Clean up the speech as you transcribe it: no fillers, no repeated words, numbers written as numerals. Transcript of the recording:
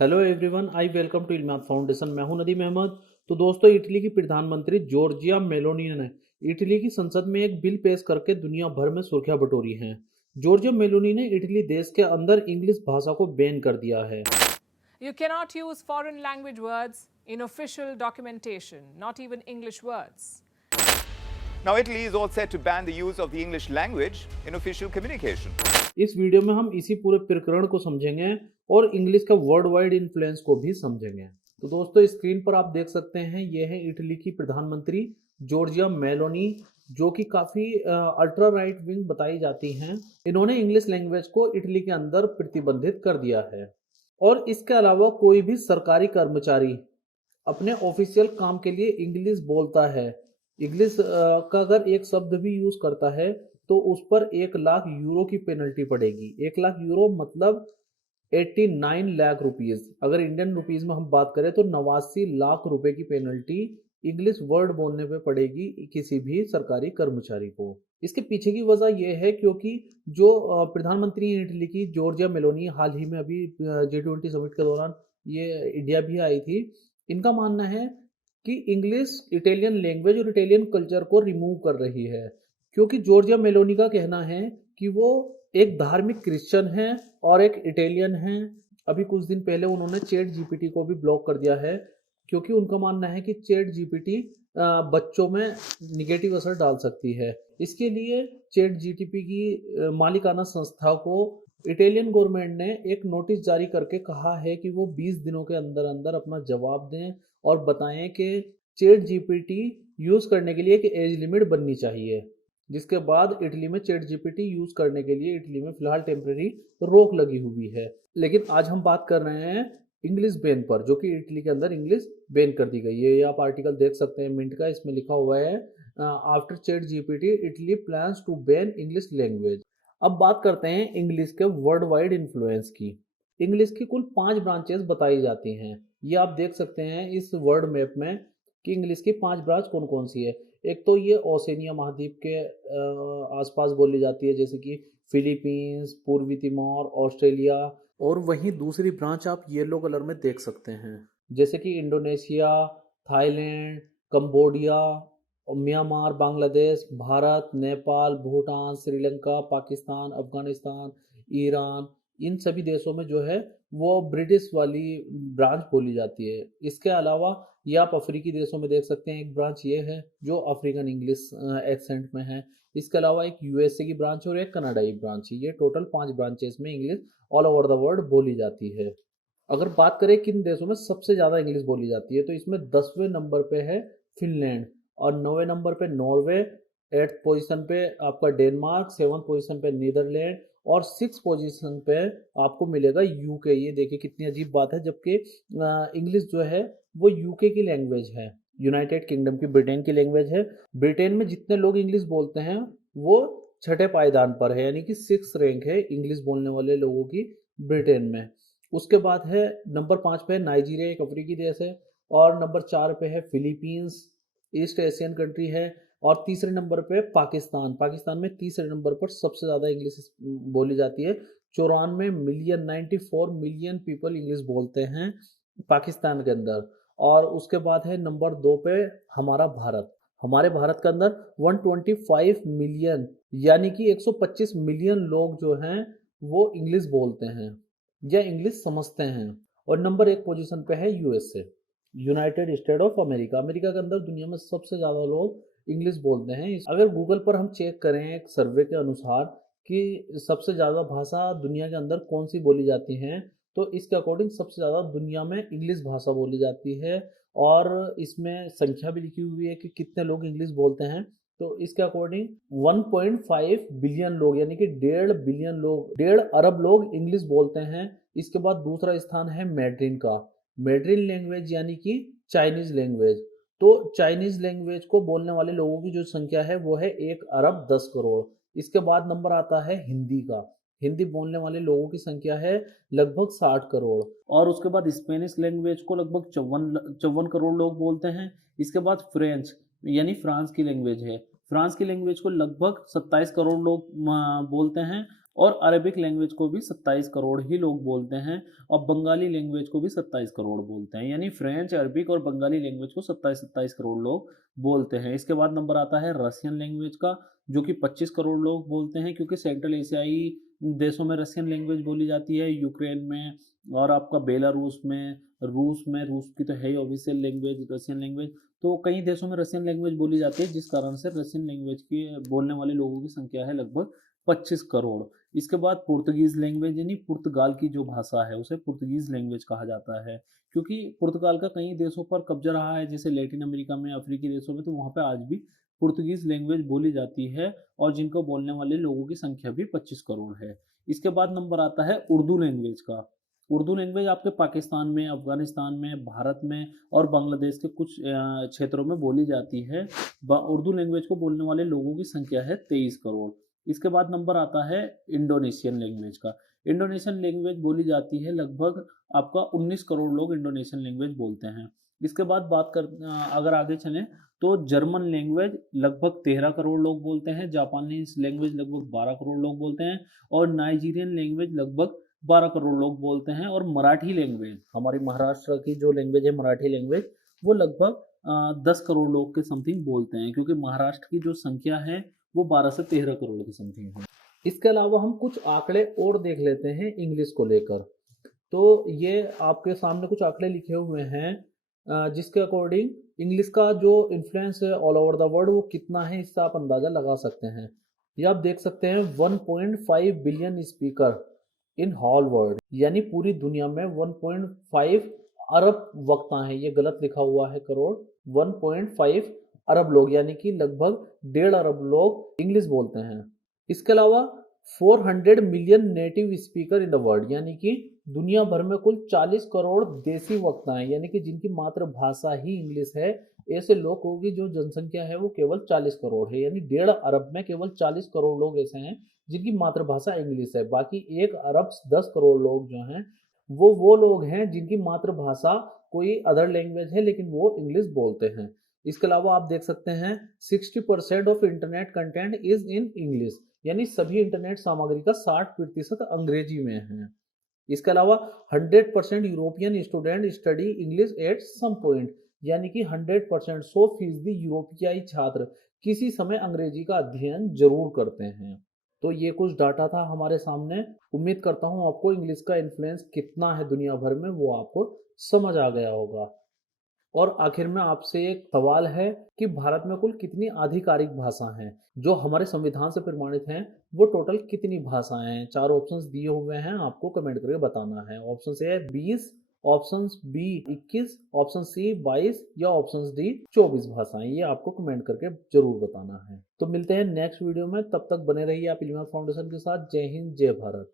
Hello everyone, I welcome to Ilmad foundation. मैं हूं नदीम अहमद। तो दोस्तों, इटली की प्रधानमंत्री जॉर्जिया मेलोनी ने इटली की संसद में एक बिल पेश करके दुनिया भर में सुर्खियां बटोरी हैं। जॉर्जिया मेलोनी ने इटली देश के अंदर इंग्लिश भाषा को बैन कर दिया है। You cannot use foreign language words in official documentation, not even English words. Now, Italy is all set to ban the use of the English language in official communication. इस video में हम इसी पूरे प्रकरण को समझेंगे और इंग्लिश का वर्ल्ड वाइड इन्फ्लुएंस को भी समझेंगे। तो दोस्तों, स्क्रीन पर आप देख सकते हैं, ये है इटली की प्रधानमंत्री जॉर्जिया मेलोनी, जो कि काफ़ी अल्ट्रा राइट विंग बताई जाती हैं। इन्होंने इंग्लिश लैंग्वेज को इटली के अंदर प्रतिबंधित कर दिया है और इसके अलावा कोई भी सरकारी कर्मचारी अपने ऑफिशियल काम के लिए इंग्लिश बोलता है, इंग्लिश का अगर एक शब्द भी यूज करता है तो उस पर 1 लाख यूरो की पेनल्टी पड़ेगी। 1 लाख यूरो मतलब 89 लाख रुपीज। अगर इंडियन रुपीज में हम बात करें तो 89 लाख रुपए की पेनल्टी इंग्लिश वर्ड बोलने पे पड़ेगी किसी भी सरकारी कर्मचारी को। इसके पीछे की वजह यह है क्योंकि जो प्रधानमंत्री इटली की जॉर्जिया मेलोनी हाल ही में अभी G20 समिट के दौरान ये इंडिया भी आई थी। इनका मानना है कि इंग्लिश इटालियन लैंग्वेज और इटालियन कल्चर को रिमूव कर रही है, क्योंकि जॉर्जिया मेलोनी का कहना है कि वो एक धार्मिक क्रिश्चियन है और एक इटालियन है। अभी कुछ दिन पहले उन्होंने चैट जीपीटी को भी ब्लॉक कर दिया है, क्योंकि उनका मानना है कि चैट जीपीटी बच्चों में निगेटिव असर डाल सकती है। इसके लिए चैट जीटीपी की मालिकाना संस्था को इटालियन गवर्नमेंट ने एक नोटिस जारी करके कहा है कि वो 20 दिनों के अंदर अंदर अपना जवाब दें और बताएं कि चैट जीपीटी यूज़ करने के लिए एक एज लिमिट बननी चाहिए, जिसके बाद इटली में चैट जीपीटी यूज़ करने के लिए इटली में फिलहाल टेम्प्रेरी रोक लगी हुई है। लेकिन आज हम बात कर रहे हैं इंग्लिश बैन पर, जो कि इटली के अंदर इंग्लिश बैन कर दी गई है। ये आप आर्टिकल देख सकते हैं मिंट का, इसमें लिखा हुआ है after chat GPT Italy plans to ban English language. अब बात करते हैं इंग्लिश के वर्ल्ड वाइड इन्फ्लुएंस की। इंग्लिश की कुल 5 ब्रांचेस बताई जाती हैं। ये आप देख सकते हैं इस वर्ल्ड मैप में कि इंग्लिश की 5 ब्रांच कौन कौन सी है। एक तो ये ओसेनिया महाद्वीप के आसपास बोली जाती है, जैसे कि फिलीपींस, पूर्वी तिमोर, ऑस्ट्रेलिया। और वहीं दूसरी ब्रांच आप येलो कलर में देख सकते हैं, जैसे कि Indonesia, Thailand, Cambodia, Myanmar, Bangladesh, Bharat, Nepal, Bhutan, Sri Lanka, Pakistan, Afghanistan, Iran. इन सभी देशों में जो है वो ब्रिटिश वाली ब्रांच बोली जाती है। इसके अलावा ये आप अफ्रीकी देशों में देख सकते हैं, एक ब्रांच ये है जो अफ्रीकन इंग्लिश एक्सेंट में है। इसके अलावा एक यूएसए की ब्रांच और एक कनाडाई ब्रांच है। ये टोटल 5 ब्रांचेस में English all over the world बोली जाती है। अगर बात करें किन देशों में सबसे ज़्यादा इंग्लिश बोली जाती है, तो इसमें 10वें नंबर पे है फिनलैंड और 9वें नंबर पे नॉर्वे, 8th पोजीशन पे आपका डेनमार्क, 7th पोजीशन पे नीदरलैंड और 6th पोजीशन पे आपको मिलेगा यूके। ये देखिए कितनी अजीब बात है, जबकि इंग्लिश जो है वो यूके की लैंग्वेज है, यूनाइटेड किंगडम की, ब्रिटेन की लैंग्वेज है। ब्रिटेन में जितने लोग इंग्लिश बोलते हैं वो छठे पायदान पर है, यानी कि 6th रैंक है इंग्लिश बोलने वाले लोगों की ब्रिटेन में। उसके बाद है नंबर 5 पे नाइजीरिया, एक अफ्रीकी देश है। और नंबर 4 पे है फिलीपींस, ईस्ट एशियन कंट्री है। और तीसरे नंबर पे पाकिस्तान। पाकिस्तान में तीसरे नंबर पर सबसे ज़्यादा इंग्लिश बोली जाती है। 94 मिलियन, 94 मिलियन पीपल इंग्लिश बोलते हैं पाकिस्तान के अंदर। और उसके बाद है नंबर 2 पे हमारा भारत। हमारे भारत के अंदर 125 मिलियन, यानी कि 125 मिलियन लोग जो हैं वो इंग्लिश बोलते हैं या इंग्लिश समझते हैं। और नंबर 1 पोजीशन पे है USA, United state of America. America के अंदर दुनिया में सबसे ज़्यादा लोग इंग्लिश बोलते हैं। अगर गूगल पर हम चेक करें एक सर्वे के अनुसार कि सबसे ज़्यादा भाषा दुनिया के अंदर कौन सी बोली जाती हैं, तो इसके अकॉर्डिंग सबसे ज़्यादा दुनिया में इंग्लिश भाषा बोली जाती है। और इसमें संख्या भी लिखी हुई है कि कितने लोग इंग्लिश बोलते हैं। तो इसके अकॉर्डिंग 1.5 बिलियन लोग, यानी कि 1.5 बिलियन लोग, 1.5 अरब लोग इंग्लिश बोलते हैं। इसके बाद दूसरा स्थान है मैड्रिन का। मैड्रिन लैंग्वेज यानी कि चाइनीज लैंग्वेज। तो चाइनीज लैंग्वेज को बोलने वाले लोगों की जो संख्या है वो है 1 अरब 10 करोड़। इसके बाद नंबर आता है हिंदी का। हिंदी बोलने वाले लोगों की संख्या है लगभग 60 करोड़। और उसके बाद स्पेनिश लैंग्वेज को लगभग 54 करोड़ लोग बोलते हैं। इसके बाद फ्रेंच, यानी फ्रांस की लैंग्वेज है, फ्रांस की लैंग्वेज को लगभग 27 करोड़ लोग बोलते हैं। और अरेबिक लैंग्वेज को भी 27 करोड़ ही लोग बोलते हैं और बंगाली लैंग्वेज को भी 27 करोड़ बोलते हैं। यानी फ्रेंच, अरबिक और बंगाली लैंग्वेज को 27 करोड़ लोग बोलते हैं। इसके बाद नंबर आता है रशियन लैंग्वेज का, जो कि 25 करोड़ लोग बोलते हैं, क्योंकि सेंट्रल एशियाई देशों में रशियन लैंग्वेज बोली जाती है, यूक्रेन में और आपका बेलारूस में, रूस की तो है ही ऑफिशियल लैंग्वेज रशियन लैंग्वेज। तो कई देशों में रशियन लैंग्वेज बोली जाती है, जिस कारण से रशियन लैंग्वेज की बोलने वाले लोगों की संख्या है लगभग 25 करोड़। इसके बाद पुर्तगीज लैंग्वेज, यानी पुर्तगाल की जो भाषा है उसे पुर्तगीज लैंग्वेज कहा जाता है, क्योंकि पुर्तगाल का कई देशों पर कब्जा रहा है, जैसे लैटिन अमेरिका में, अफ्रीकी देशों में, तो वहाँ पे आज भी पुर्तगीज लैंग्वेज बोली जाती है और जिनको बोलने वाले लोगों की संख्या भी 25 करोड़ है। इसके बाद नंबर आता है उर्दू लैंग्वेज का। उर्दू लैंग्वेज आपके पाकिस्तान में, अफगानिस्तान में, भारत में और बांग्लादेश के कुछ क्षेत्रों में बोली जाती है। उर्दू लैंग्वेज को बोलने वाले लोगों की संख्या है 23 करोड़। इसके बाद नंबर आता है इंडोनेशियन लैंग्वेज का। इंडोनेशियन लैंग्वेज बोली जाती है, लगभग आपका 19 करोड़ लोग इंडोनेशियन लैंग्वेज बोलते हैं। इसके बाद अगर आगे चलें तो जर्मन लैंग्वेज लगभग 13 करोड़ लोग बोलते हैं, जापानीज लैंग्वेज लगभग 12 करोड़ लोग बोलते हैं और नाइजीरियन लैंग्वेज लगभग 12 करोड़ लोग बोलते हैं। और मराठी लैंग्वेज, हमारी महाराष्ट्र की जो लैंग्वेज है मराठी लैंग्वेज, वो लगभग 10 करोड़ लोग के समथिंग बोलते हैं, क्योंकि महाराष्ट्र की जो संख्या है वो 12 से 13 करोड़ की समथिंग है। इसके अलावा हम कुछ आंकड़े और देख लेते हैं इंग्लिश को लेकर। तो ये आपके सामने कुछ आंकड़े लिखे हुए हैं जिसके अकॉर्डिंग इंग्लिश का जो इन्फ्लुएंस है ऑल ओवर द वर्ल्ड वो कितना है, इससे आप अंदाज़ा लगा सकते हैं। ये आप देख सकते हैं 1.5 billion speaker in whole world, यानी पूरी दुनिया में 1.5 अरब वक्ता हैं। ये गलत लिखा हुआ है करोड़, 1.5 अरब लोग, यानी कि लगभग 1.5 अरब लोग इंग्लिश बोलते हैं। इसके अलावा 400 million native speaker in the world, यानी कि दुनिया भर में कुल 40 करोड़ देसी वक्ता हैं, यानी कि जिनकी मातृभाषा ही इंग्लिश है। ऐसे लोगों की जो जनसंख्या है वो केवल 40 करोड़ है, यानी 1.5 अरब में केवल 40 करोड़ लोग ऐसे हैं जिनकी मातृभाषा इंग्लिश है। बाकी 1 अरब 10 करोड़ लोग जो हैं वो लोग हैं जिनकी मातृभाषा कोई अदर लैंग्वेज है लेकिन वो इंग्लिश बोलते हैं। इसके अलावा आप देख सकते हैं 60% of internet content is in English, यानी सभी इंटरनेट सामग्री का 60% अंग्रेजी में है। इसके अलावा 100% European student study English at some point, यानी कि 100% 100% यूरोपियाई छात्र किसी समय अंग्रेजी का अध्ययन जरूर करते हैं। तो ये कुछ डाटा था हमारे सामने। उम्मीद करता हूँ आपको इंग्लिश का इन्फ्लुएंस कितना है दुनिया भर में वो आपको समझ आ गया होगा। और आखिर में आपसे एक सवाल है कि भारत में कुल कितनी आधिकारिक भाषा हैं जो हमारे संविधान से प्रमाणित हैं, वो टोटल कितनी भाषाएं हैं। 4 ऑप्शंस दिए हुए हैं, आपको कमेंट करके बताना है। Option A 20, option B 21, option C 22 या ऑप्शन डी 24 भाषाएं। ये आपको कमेंट करके जरूर बताना है। तो मिलते हैं नेक्स्ट वीडियो में, तब तक बने रहिए आप इल्मियात फाउंडेशन के साथ। जय हिंद, जय भारत।